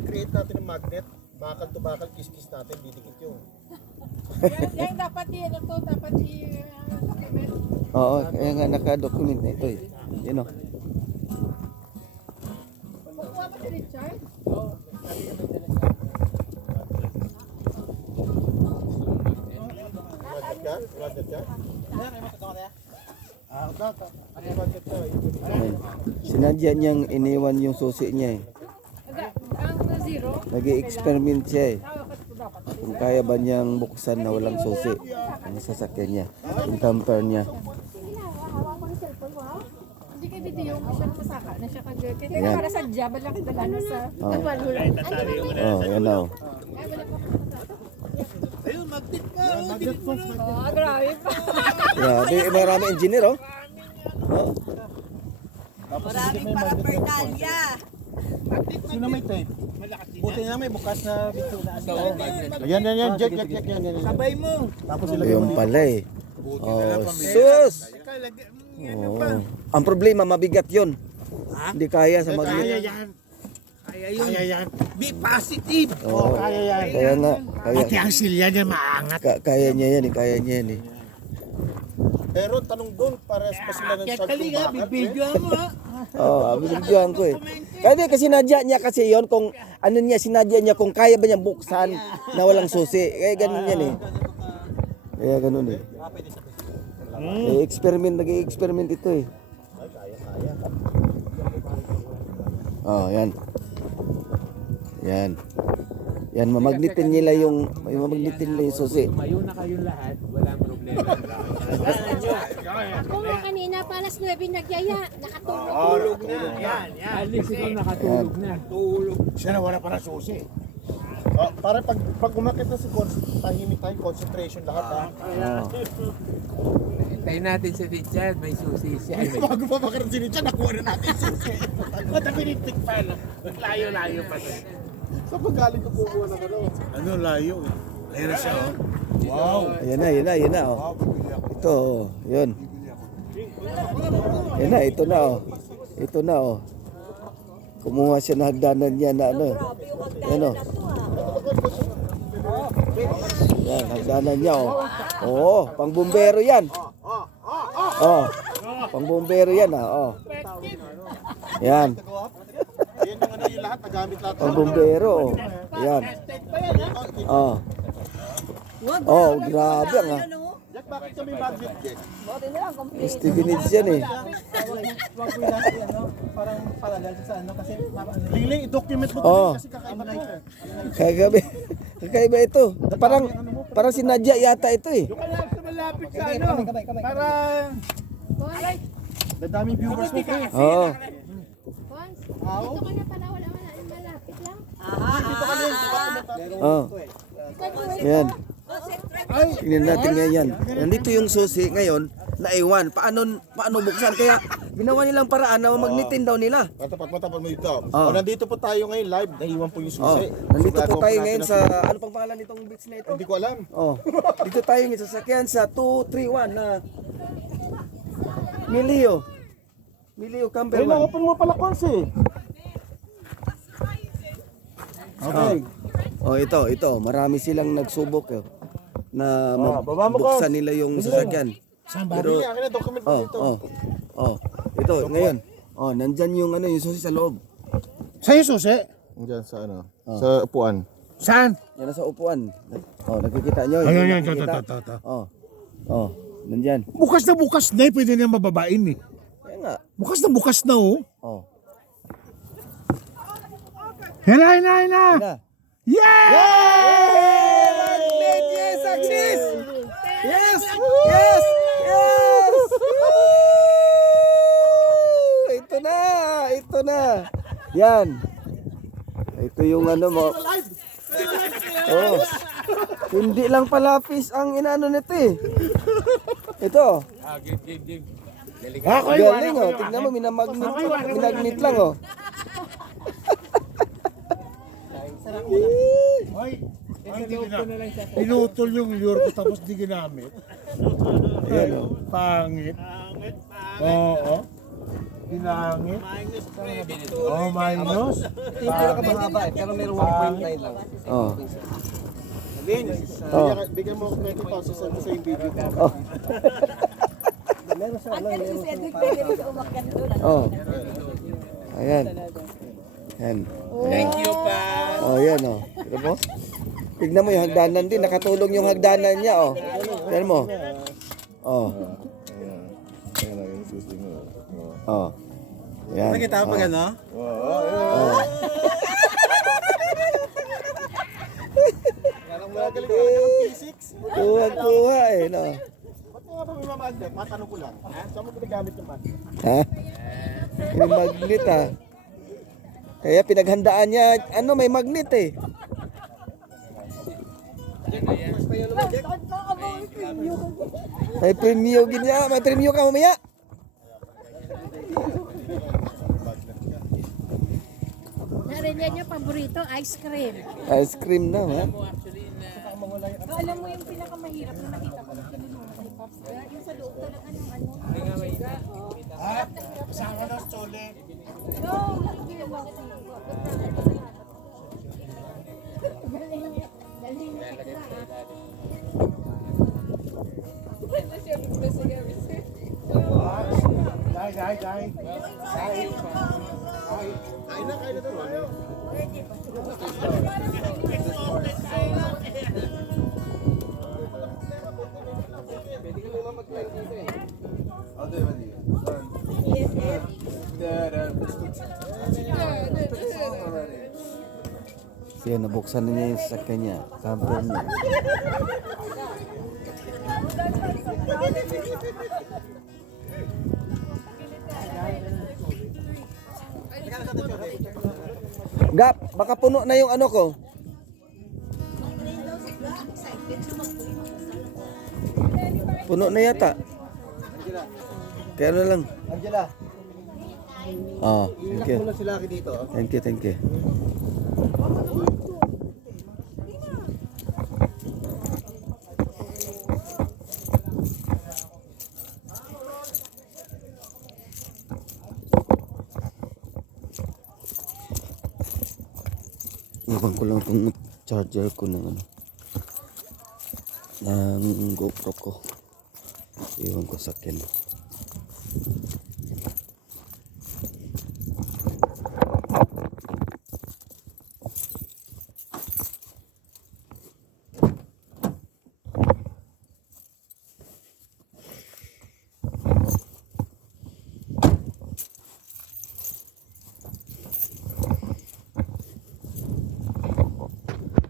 i-create natin ng magnet. Bakal to bakal, kiss-kiss natin, didikit yun. Yan dapat yan ito, dapat i-document. Oo, kaya nga naka-document na ito eh. Yun o. Kukuha ba si Richard? Magnet ka? Magnet ka? Ayan. Sinadya niyang iniwan yung susi niya eh. Ang zero? Nag-i-experiment siya eh. Kung kaya ba niyang buksan na walang susi ang sasakyan niya. Yung camper niya. Hindi kay video yung siya masaka na siya kagaya. Kaya Ayan. para sa job, lang dala na sa Oh. nabalula. Oh, yan o. Oh, grabe pa. Grabe, marami engineer oh. Oh. Maraming para Fernalya. Sino may tape? Buti na may bukas na bituna. Yan, Jack, yan. Sabay mo. Tapos sila Yung pala eh. Oh, sus! Oh. Ang problema, mabigat yon. Hindi kaya sa magnet. Kaya yan. Be positive. Oh, kaya nga. Pati ang silya niya maangat. Kaya niya yan eh, kaya niya yan eh. Pero tanong doon, para pa sila ng charge kung bakal. Bibidyoan mo ha. Oo, binigyan ko eh. Kasi sinadya niya kasi yon kung ano niya, sinadya niya kung kaya ba niyang buksan na walang susi. Kaya ganun yan eh. Kaya ganun eh. Nag-i-experiment ito eh. Oh, yan. Yan. Yan, mamagnetin nila yung susi. Tumayo na kayong lahat, walang problema. Ako nga kanina, palas 9 nagyaya, nakatulog. Tulog na. Yan. At least ikaw nakatulog na. Siya na wala para susi. Para pag umakit na si tahimik tayo, concentration lahat ha. Hintayin natin si Richard, may susi siya. Bago pa makaroon si Richard, nakuha na natin susi. At ang pinitik pa na. Layo-layo pa na. Saan ba galing ko kukuha ng ano? Ano layo? Layo na siya oh. Wow. Ayan na oh. Ito oh, yun. Ito na oh. Ito na oh. Kumuha siya ng hagdanan niya na ano. Yan oh. Yan, hagdanan niya oh. Oo, pang bumbero yan. Oh. Pang bumbero yan ah. Oh. Yan. Yan yung ano yung lahat, nagamit lahat. Pang bumbero oh. Yan. Oh. Oh, grabe ang ah. Jack, bakit kami budget, Jack? Stevie Needs yan eh. Parang paralel sa ano kasi Liling, i-document mo Oh. kasi kakaiba ko. Kakaiba ito. Parang sinadya yata ito eh. Malapit sa ano. Para Dadaming viewers mo, pre. Oo. Once, dito ka na pala, wala malapit lang. Oh. Yan. Tingnan natin ngayon. Nandito yung susi ngayon, naiwan. Paano buksan? Kaya ginawa nilang paraan na magnetin daw nila. Matapat mo dito. Oh. Nandito po tayo ngayon live, naiwan po yung Oh, susi. nandito po Gagawa tayo natin ngayon ng- sa ano pang pangalan nitong beach na ito? Hindi ko alam. Oh. Dito tayo ngayon sa sasakyan sa 231 na Milio Camper Ay, 1. na-open mo pala, Konsi. Okay. Oh, ito. Marami silang nagsubok eh, na baba mo, buksan nila yung sasakyan. Pero Hindi, akin na document mo dito. Ito ngayon. Oh, nandyan yung ano, yung susi sa loob. sa'yo susi? Diyan sa ano, sa upuan. Saan? Yan nasa upuan. Oh, nakikita nyo. Ayun yan. Nakikita? Ito. Oh, nandyan. Bukas na eh. Pwede na mababain eh. Kaya nga. Bukas na oh. Oh. Yan na. Yan na. Yeah! Yes, success! Yes! Yes! Yes! Ito na. Yan. Ito yung ano mo. Oh. Hindi lang pala fish ang inaano nito eh. Ito. Give. Galing oh. Tingnan mo, minamagnet lang oh. Hoy, pinutol yung lure ko tapos di ginamit. Ayan oh. Pangit. Oo. Ginangit. Oh, minus. Ito yung pinakamahaba eh, pero meron 1.9 lang. Oh. Vince, Oh. bigyan mo ako 20,000 sa yung video ko. Oh. Meron sa ano, meron sa Oh. Ayan. Ayan. Thank you pa. Oh, yan oh. Tignan mo. Tignan mo yung hagdanan din. Nakatulong yung hagdanan niya oh. Tignan mo. Oh. Oh. Yan. Nakita mo pag ano? Oh. Parang magaling ka ng physics. Kuha eh, no. Ba't mo nga ba may mamagnet? Matanong ko lang. Saan mo ginagamit yung magnet? Ha? Yung magnet ah. Kaya pinaghandaan niya, ano, may magnet eh. May premyo ganyan, may premyo ka mamaya. Narinig niyo paborito, ice cream. Ice cream na, ha? Alam mo yung pinakamahirap na nakita ko na tinulungan ni Pops. Yung sa loob talaga ng ano. Saan ka na, Chole? No, ginawa ko sa Galing niya kita. Dai. Kain na doon. Ano? Siya, nabuksan na niya yung sasakyan niya. Camper niya. Gap, baka puno na yung ano ko. Puno na yata. Kaya ano lang. Angela, Oh, thank you. muna sila dito. Thank you, thank you. Iwan ko lang itong charger ko ng ano, ng GoPro ko. Iwan ko sa akin.